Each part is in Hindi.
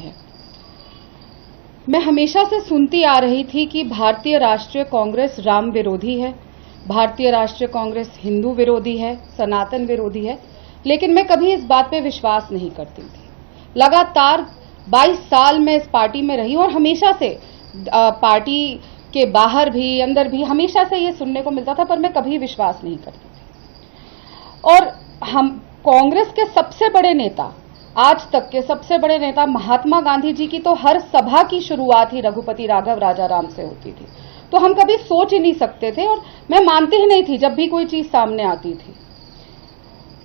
है। मैं हमेशा से सुनती आ रही थी कि भारतीय राष्ट्रीय कांग्रेस राम विरोधी है, भारतीय राष्ट्रीय कांग्रेस हिंदू विरोधी है, सनातन विरोधी है, लेकिन मैं कभी इस बात पे विश्वास नहीं करती थी। लगातार 22 साल मैं इस पार्टी में रही और हमेशा से पार्टी के बाहर भी अंदर भी हमेशा से ये सुनने को मिलता था, पर मैं कभी विश्वास नहीं करती थी। और हम कांग्रेस के सबसे बड़े नेता, आज तक के सबसे बड़े नेता महात्मा गांधी जी की तो हर सभा की शुरुआत ही रघुपति राघव राजाराम से होती थी, तो हम कभी सोच ही नहीं सकते थे और मैं मानती ही नहीं थी जब भी कोई चीज सामने आती थी।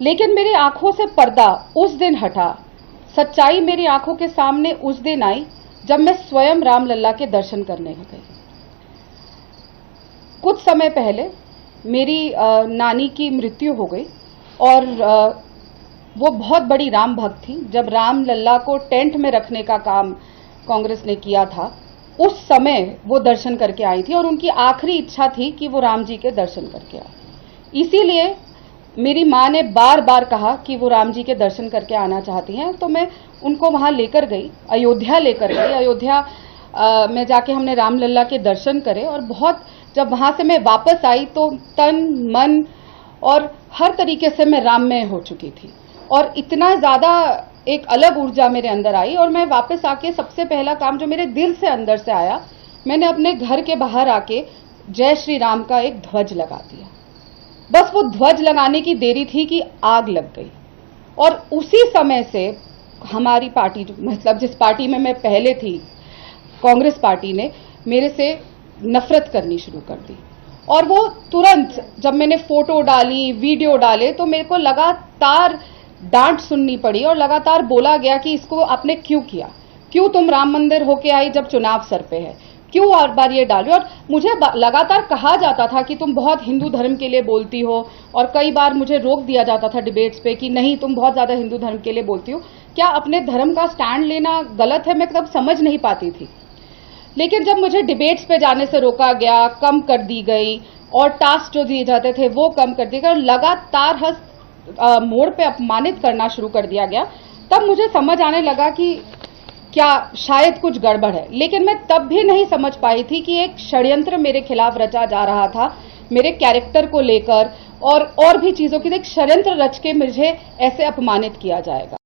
लेकिन मेरी आंखों से पर्दा उस दिन हटा, सच्चाई मेरी आंखों के सामने उस दिन आई जब मैं स्वयं रामलला के दर्शन करने गई। कुछ समय पहले मेरी नानी की मृत्यु हो गई और वो बहुत बड़ी राम भक्त थी। जब रामलला को टेंट में रखने का काम कांग्रेस ने किया था, उस समय वो दर्शन करके आई थी और उनकी आखिरी इच्छा थी कि वो राम जी के दर्शन करके आए। इसीलिए मेरी माँ ने बार बार कहा कि वो राम जी के दर्शन करके आना चाहती हैं, तो मैं उनको वहाँ लेकर गई, अयोध्या लेकर गई। अयोध्या में जाके हमने रामलला के दर्शन करे और बहुत, जब वहाँ से मैं वापस आई तो तन मन और हर तरीके से मैं राममय हो चुकी थी और इतना ज़्यादा एक अलग ऊर्जा मेरे अंदर आई। और मैं वापस आके सबसे पहला काम जो मेरे दिल से अंदर से आया, मैंने अपने घर के बाहर आके जय श्री राम का एक ध्वज लगा दिया। बस वो ध्वज लगाने की देरी थी कि आग लग गई और उसी समय से हमारी पार्टी, मतलब जिस पार्टी में मैं पहले थी, कांग्रेस पार्टी ने मेरे से नफरत करनी शुरू कर दी। और वो तुरंत जब मैंने फोटो डाली, वीडियो डाले, तो मेरे को लगातार डांट सुननी पड़ी और लगातार बोला गया कि इसको आपने क्यों किया, क्यों तुम राम मंदिर होके आई जब चुनाव सर पे है, क्यों हर बार ये डाली। और मुझे लगातार कहा जाता था कि तुम बहुत हिंदू धर्म के लिए बोलती हो और कई बार मुझे रोक दिया जाता था डिबेट्स पे कि नहीं, तुम बहुत ज्यादा हिंदू धर्म के लिए बोलती हो। क्या अपने धर्म का स्टैंड लेना गलत है? मैं तब समझ नहीं पाती थी। लेकिन जब मुझे डिबेट्स पे जाने से रोका गया, कम कर दी गई और टास्क जो दिए जाते थे वो कम कर दिए गए और लगातार हर मोड़ पे अपमानित करना शुरू कर दिया गया, तब मुझे समझ आने लगा कि क्या शायद कुछ गड़बड़ है। लेकिन मैं तब भी नहीं समझ पाई थी कि एक षड्यंत्र मेरे खिलाफ रचा जा रहा था, मेरे कैरेक्टर को लेकर और भी चीजों की एक षड्यंत्र रच के मुझे ऐसे अपमानित किया जाएगा।